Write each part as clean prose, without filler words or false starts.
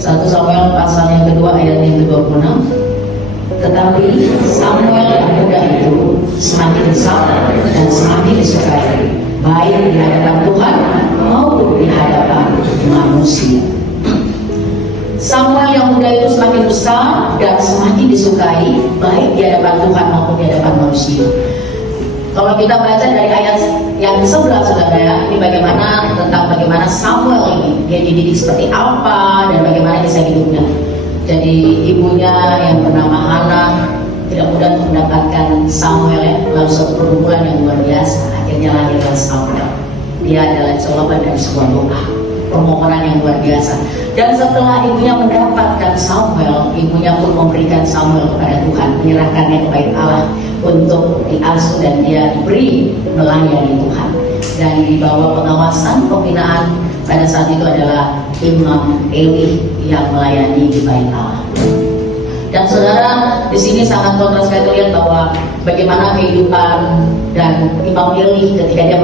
1 Samuel pasal yang kedua ayat yang ke-26. Tetapi Samuel yang muda itu semakin besar dan semakin disukai, baik di hadapan Tuhan maupun di hadapan manusia. Samuel yang muda itu semakin besar dan semakin disukai, baik di hadapan Tuhan maupun di hadapan manusia. Kalau kita baca dari ayat yang ke-11, saudara ya, ini bagaimana Samuel ini dia dididik seperti apa dan bagaimana kisah hidupnya. Jadi ibunya yang bernama Hana tidak mudah untuk mendapatkan Samuel ya, lalu suatu pergumulan yang luar biasa, akhirnya lahirlah Samuel. Dia adalah jawaban dari sebuah doa, permohonan yang luar biasa. Dan setelah ibunya mendapatkan Samuel, ibunya pun memberikan Samuel kepada Tuhan, menyerahkannya kepada Allah untuk diasuh dan dia diberi melayani Tuhan. Dan di bawah pengawasan pembinaan pada saat itu adalah Imam Eli yang melayani di bait Allah. Dan saudara, di sini sangat kontras sekali lihat bahwa bagaimana kehidupan dan Imam Eli ketika dia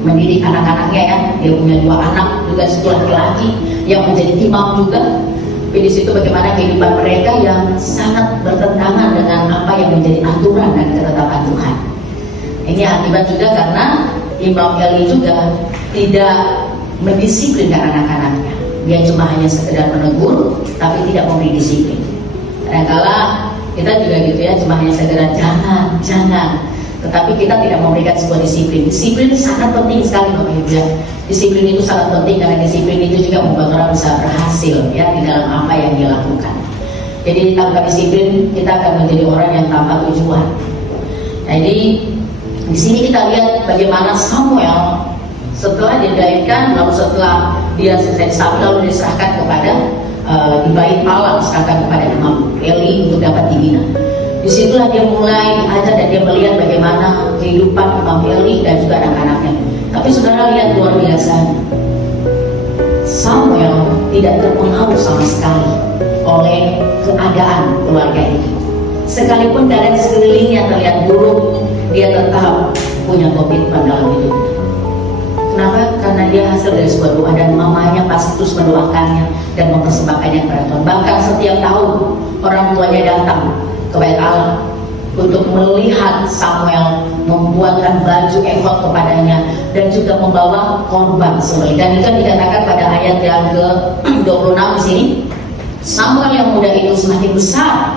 mendidik anak-anaknya ya, dia punya 2 anak juga satu laki-laki yang menjadi imam juga. Tapi di situ bagaimana kehidupan mereka yang sangat bertentangan dengan apa yang menjadi aturan dan ketetapan Tuhan. Ini akibat juga karena Imam Eli juga tidak mendisiplinkan anak-anaknya. Dia cuma hanya sekedar menegur, tapi tidak memberi disiplin. Kadang-kala kita juga gitu ya, cuma hanya sekedar jangan. Tetapi kita tidak memberikan sebuah disiplin. Disiplin sangat penting sekali Bapak Ibu ya. Disiplin itu sangat penting karena disiplin itu juga membuat orang bisa berhasil ya di dalam apa yang dia lakukan. Jadi tanpa disiplin kita akan menjadi orang yang tanpa tujuan. Nah ini di sini kita lihat bagaimana Samuel setelah didalilkan, lalu setelah dia selesai disabit, lalu diserahkan kepada di bait Allah, diserahkan kepada Imam Eli untuk dapat dibina. Disitulah dia mulai diajar dan dia melihat bagaimana kehidupan Imam Eli dan juga anak-anaknya. Tapi saudara lihat luar biasa, Samuel tidak terpengaruh sama sekali oleh keadaan keluarga itu. Sekalipun keadaan sekelilingnya terlihat buruk, dia tetap punya komitmen dalam hidup. Kenapa? Karena dia hasil dari sebuah doa dan mamanya pasti terus mendoakannya dan mempersembahkannya kepada Tuhan. Bahkan setiap tahun orang tuanya datang ke bait Allah untuk melihat Samuel membuatkan baju efod kepadanya dan juga membawa korban sembelih. Dan itu dikatakan pada ayat yang ke-26 di sini, Samuel yang muda itu semakin besar.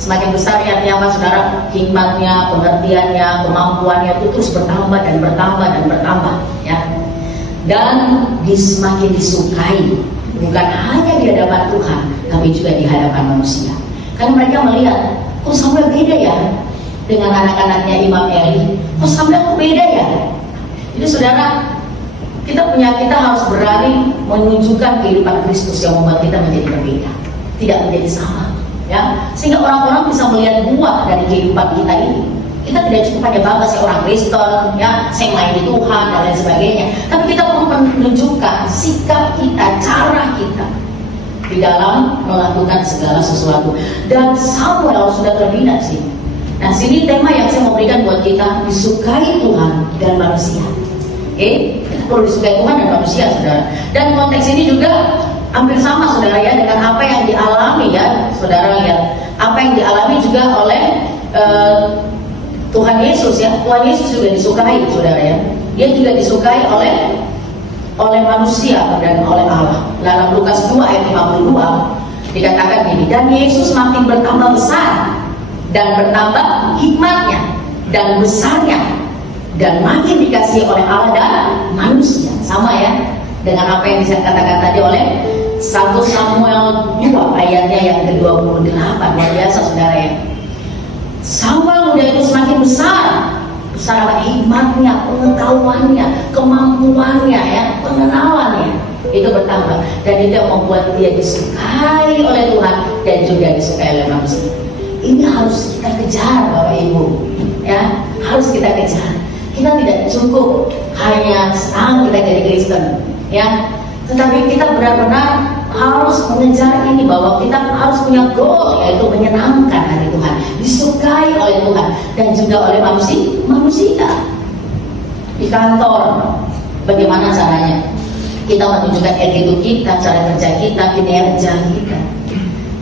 Semakin besar artinya apa saudara? Hikmatnya, pengertiannya, kemampuannya itu terus bertambah dan bertambah ya. Dan semakin disukai, bukan hanya di hadapan Tuhan, tapi juga di hadapan manusia. Karena mereka melihat, kok Samuel beda ya dengan anak-anaknya Imam Eli. Kok Samuel kok beda ya? Jadi saudara, kita harus berani menunjukkan kehidupan Kristus yang membuat kita menjadi berbeda, tidak menjadi sama. Ya, sehingga orang-orang bisa melihat buah dari kehidupan kita ini. Kita tidak cukup hanya bangga saya orang Kristen, ya, saya melayani Tuhan dan lain sebagainya. Tapi kita perlu menunjukkan sikap kita, cara kita di dalam melakukan segala sesuatu. Dan Samuel sudah terbina sih. Nah, sini tema yang saya mau berikan buat kita, disukai Tuhan dan manusia. Oke, kita perlu disukai Tuhan dan manusia, saudara. Dan konteks ini juga hampir sama saudara ya dengan apa yang dialami ya saudara lihat apa yang dialami juga oleh Tuhan Yesus ya. Tuhan Yesus juga disukai saudara ya, dia juga disukai oleh manusia dan oleh Allah. Dalam Lukas 2 ayat 52 dikatakan gini, dan Yesus makin bertambah besar dan bertambah hikmatnya dan besarnya dan makin dikasihi oleh Allah dan manusia. Sama ya dengan apa yang dikatakan tadi oleh 1 Samuel 2 ayatnya yang ke-28. Luar biasa saudara ya. Samuel muda itu semakin besar apa? Hikmatnya, pengetahuannya, kemampuannya ya, pengenalannya itu bertambah. Dan itu yang membuat dia disukai oleh Tuhan dan juga disukai oleh manusia. Ini harus kita kejar Bapak Ibu ya, harus kita kejar. Kita tidak cukup hanya senang kita jadi Kristen ya, tetapi kita benar-benar harus mengejar ini, bahwa kita harus punya goal, yaitu menyenangkan hati Tuhan, disukai oleh Tuhan dan juga oleh manusia. Di kantor bagaimana caranya? Kita menunjukkan attitude kita, cara kerja kita, kinerja kita.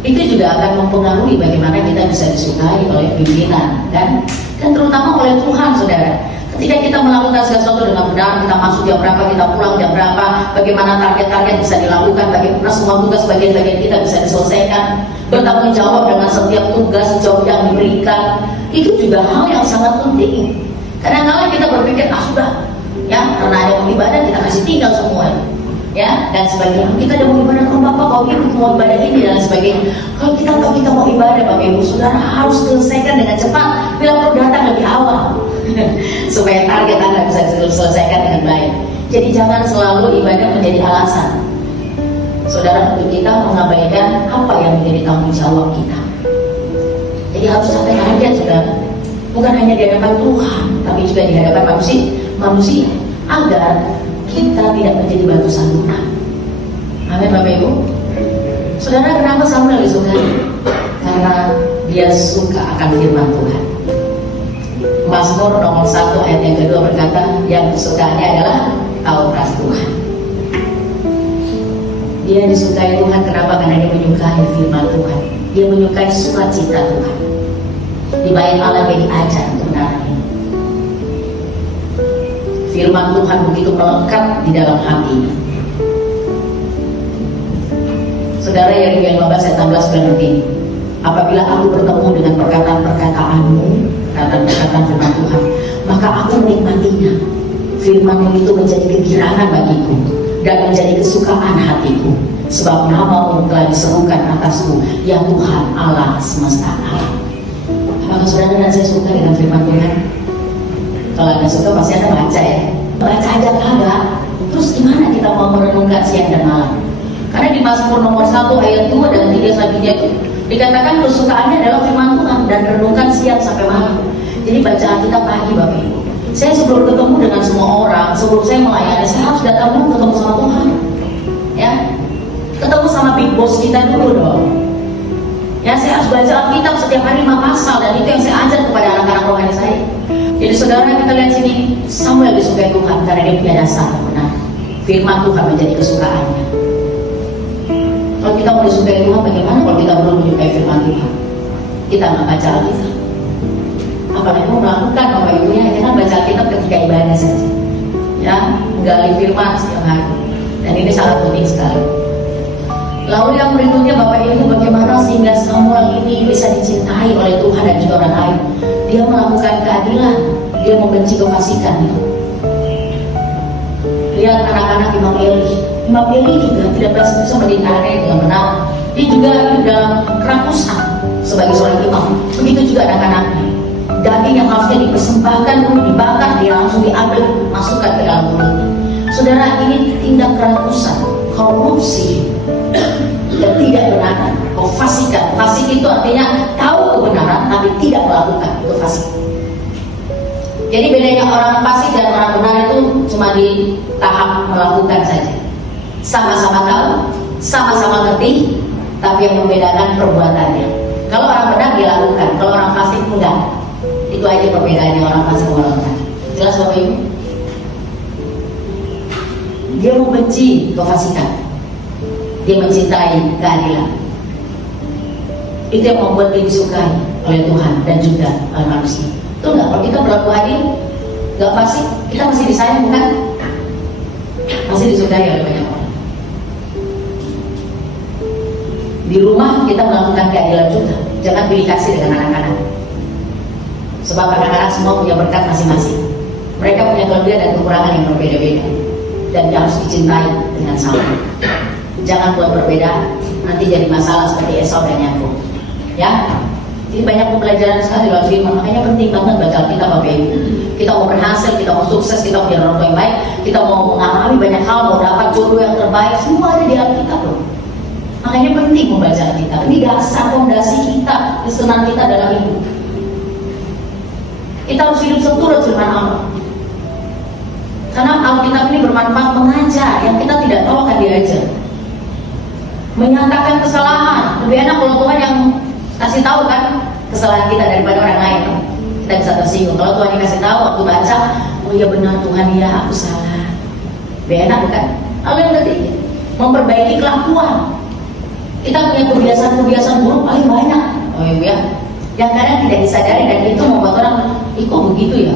Itu juga akan mempengaruhi bagaimana kita bisa disukai oleh pimpinan dan terutama oleh Tuhan, saudara. Ketika kita melakukan sesuatu dengan benar, kita masuk jam berapa, kita pulang jam berapa, bagaimana target-target bisa dilakukan, bagaimana semua tugas bagian-bagian kita bisa diselesaikan, bertanggung jawab dengan setiap tugas job yang diberikan, itu juga hal yang sangat penting. Kadang-kadang kita berpikir, sudah, ya, karena ada mau ibadah kita kasih tinggal semua, ya, dan sebagainya. Kita ada mau ibadah, kalau Bapak mau ibadah ini dan sebagainya. Kalau kita mau ibadah, Bapak Ibu Saudara harus selesaikan dengan cepat, bila perlu datang lebih awal, supaya target Anda bisa diselesaikan dengan baik. Jadi jangan selalu ibadah menjadi alasan, saudara, untuk kita mengabaikan apa yang menjadi tanggung jawab kita. Jadi harus sampai target, saudara. Bukan hanya di hadapan Tuhan, tapi juga di hadapan manusia, agar kita tidak menjadi batu sandungan. Amin, Bapak Ibu. Saudara, kenapa Samuel disukai? Karena dia suka akan firman Tuhan. Mazmur nomor 1 ayat yang kedua berkata, yang kesukaannya adalah Taurat Tuhan. Dia disukai Tuhan, kenapa? Karena dia menyukai firman Tuhan. Dia menyukai sukacita Tuhan. Di bait Allah dia diajar kebenaran ini. Firman Tuhan begitu melekat di dalam hati. Saudara, Yeremia 15 ayat 16 bilang begini, apabila aku bertemu dengan perkataan-perkataanmu, perkataan firman Tuhan, maka aku menikmatinya. Firman-Mu itu menjadi kegirangan bagiku dan menjadi kesukaan hatiku, sebab nama-Mu telah diserukan atasku, ya Tuhan Allah semesta alam. Apakah saudara dan saya suka dengan firman Tuhan? Kalau Anda suka pasti Anda baca, ya. Baca aja kagak, terus gimana kita mau merenungkan siang dan malam? Karena di Mazmur nomor 1 ayat 2 dan 3 selanjutnya itu dikatakan kesukaannya adalah firman Tuhan dan renungkan siang sampai malam. Jadi bacaan kita pagi, Bapak Ibu. Saya sebelum ketemu dengan semua orang, sebelum saya melayani, saya harus datang dulu ketemu sama Tuhan, ya. Ketemu sama big boss kita dulu dong. Ya, saya harus baca Alkitab setiap hari 5 pasal, dan itu yang saya ajar kepada anak-anak rohani saya. Jadi saudara, kita lihat sini, Samuel disukai Tuhan karena dia punya dasar yang benar. Firman Tuhan menjadi kesukaannya. Kalau kita mau disukai Tuhan, bagaimana kalau kita belum menyukai firman Tuhan? Kita nggak baca Alkitab. Apalagi mau melakukan Bapak Ibu, ya, jangan baca Alkitab ketika ibadah saja. Ya, menggali firman setiap hari. Dan ini sangat penting sekali. Lalu yang berikutnya, Bapak Ibu, bagaimana sehingga Samuel ini bisa dicintai oleh Tuhan dan juga orang lain? Dia melakukan keadilan, dia membenci kefasikan itu. Lihat anak-anak Imam Eli. Imam Eli juga tidak bisa mendidik dengan benar. Dia juga dalam kerakusan sebagai seorang imam. Begitu juga anak-anaknya. Daging yang harusnya dipersembahkan, dibakar, dia langsung diambil, masukkan ke dalam mulutnya. Saudara, ini tindak kerakusan, korupsi, dan tidak benar. Fasikan, fasik itu artinya tahu kebenaran tapi tidak melakukan, itu fasik. Jadi bedanya orang fasik dan orang benar itu cuma di tahap melakukan saja. Sama-sama tahu, sama-sama ngerti, tapi yang membedakan perbuatannya. Kalau orang benar dia lakukan, kalau orang fasik enggak. Itu aja perbedaannya orang fasik sama orang benar. Jelas Bapak Ibu? Dia membenci kefasikan, dia mencintai keadilan. Itu yang membuat dia disukai oleh Tuhan dan juga oleh manusia. Itu enggak, kalau kita berlaku adil, enggak fasik, kita masih disayang, bukan? Masih disukai oleh banyak orang. Di rumah kita melakukan keadilan juga. Jangan pilih kasih dengan anak-anak. Sebab anak-anak semua punya berkat masing-masing. Mereka punya kelebihan dan kekurangan yang berbeda-beda, dan harus dicintai dengan sama. Jangan buat berbeda, nanti jadi masalah seperti Esau dan Yakub. Ya, jadi banyak pembelajaran sekali dalam firman. Makanya penting banget baca Alkitab, Bapak Ibu. Kita mau berhasil, kita mau sukses, kita punya orang tua yang baik, kita mau mengalami banyak hal, mau dapat jodoh yang terbaik, semua ada di Alkitab loh. Makanya penting membaca Alkitab. Ini dasar fondasi kita, kesenangan kita dalam hidup. Kita harus hidup seturut firman Allah. Karena Alkitab ini bermanfaat mengajar, yang kita tidak tahu akan diajar. Menyatakan kesalahan, lebih enak kalau Tuhan yang kasih tahu kan kesalahan kita daripada orang lain. Kita bisa tersinggung. Kalau Tuhan yang kasih tahu, waktu baca, oh iya benar Tuhan, ya aku salah. Lebih enak bukan? Lalu yang ketiga, memperbaiki kelakuan. Kita punya kebiasaan-kebiasaan buruk paling banyak, oh ibu ya, yang kadang tidak disadari dan itu membuat orang, kok begitu ya.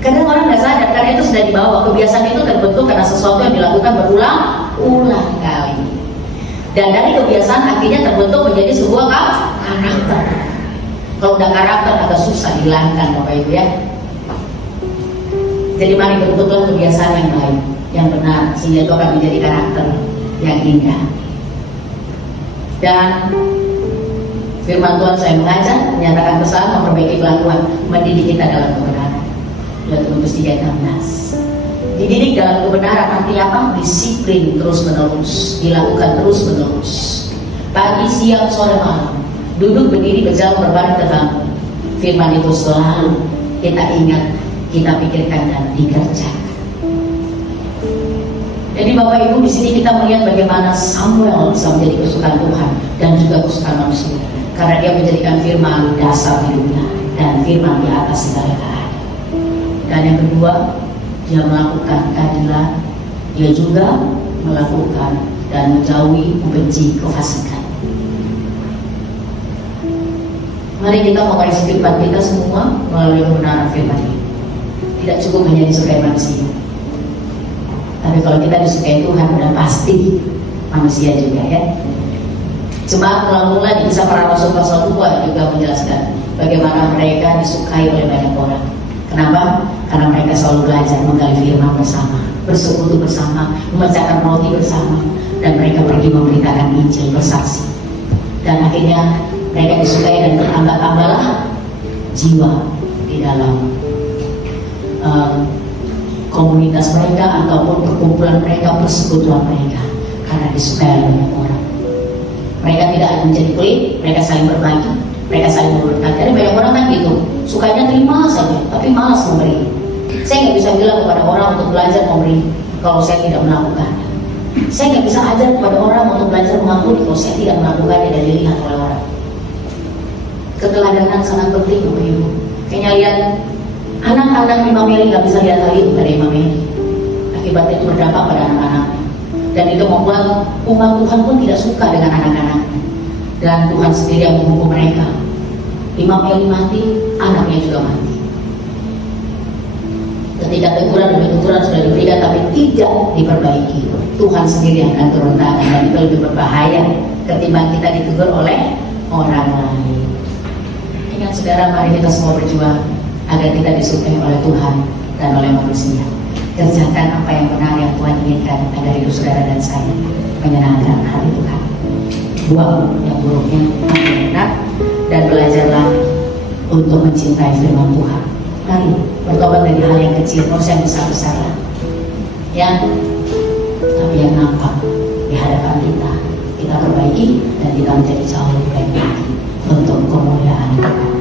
Kadang orang nggak sadar karena itu sudah dibawa. Kebiasaan itu terbentuk karena sesuatu yang dilakukan berulang-ulang kali. Dan dari kebiasaan akhirnya terbentuk menjadi sebuah karakter. Kalau udah karakter agak susah dihilangkan Bapak Ibu ya. Jadi mari bentuklah kebiasaan yang baik, yang benar, sehingga itu akan menjadi karakter yang indah. Dan firman Tuhan saya mengajak, menyatakan pesan, memperbaiki kelakuan, mendidik kita dalam kebenaran. 2 Timotius 3:16. Dididik dalam kebenaran artinya apa? Disiplin terus menerus, dilakukan terus menerus. Pagi, siang, sore, malam, duduk, berdiri, berjalan, berbaring, terbangun. Firman itu selalu kita ingat, kita pikirkan dan dikerjakan. Jadi Bapak Ibu, di sini kita melihat bagaimana Samuel bisa menjadi kesukaan Tuhan dan juga kesukaan manusia, karena dia menjadikan firman dasar hidupnya dan firman di atas segala keadaan. Dan yang kedua, dia melakukan keadilan, dia juga melakukan dan menjauhi, membenci kefasikan. Mari kita mewarisi kehidupan kita semua melalui kebenaran firman ini. Tidak cukup hanya disukai manusia, tapi kalau kita disukai Tuhan, udah pasti manusia juga ya. Cuma mula-mula di kisah para rasul pasal 2 juga menjelaskan bagaimana mereka disukai oleh banyak orang. Kenapa? Karena mereka selalu belajar menggali firman bersama, bersekutu bersama, memecahkan roti bersama, dan mereka pergi memberitakan Injil, bersaksi. Dan akhirnya mereka disukai dan bertambah-tambahlah jiwa di dalam komunitas mereka ataupun perkumpulan mereka, persekutuan mereka, karena disukai oleh banyak orang. Mereka tidak menjadi pelit, mereka saling berbagi, mereka saling memberkati. Ada banyak orang kan gitu, sukanya terima saja, tapi malas memberi. Saya nggak bisa bilang kepada orang untuk belajar memberi kalau saya tidak melakukannya. Saya nggak bisa ajar kepada orang untuk belajar mengampuni kalau saya tidak melakukannya dan dilihat oleh orang. Keteladanan sangat penting Bapak Ibu. Kayaknya lihat anak-anak Imam Eli nggak bisa lihat hal itu dari Imam Eli. Akibatnya itu berdampak pada anak-anaknya. Dan itu membuat umat Tuhan pun tidak suka dengan anak-anaknya. Dan Tuhan sendiri yang menghukum mereka. Imam Eli mati, anaknya juga mati. Ketika teguran demi teguran sudah diberikan tapi tidak diperbaiki, Tuhan sendiri yang akan turun tangan, dan itu lebih berbahaya ketimbang kita ditegur oleh orang lain. Ingat saudara, mari kita semua berjuang agar kita disukai oleh Tuhan dan oleh manusia. Kerjakan apa yang benar yang Tuhan inginkan agar hidup saudara dan saya menyenangkan hati Tuhan. Buang yang buruknya, apa yang benar, dan belajarlah untuk mencintai firman Tuhan. Mari bertobat dari hal yang kecil, proses yang besar-besar lah, yang tapi yang nampak di hadapan kita perbaiki dan kita menjadi jauh lebih baik lagi untuk kemuliaan Tuhan.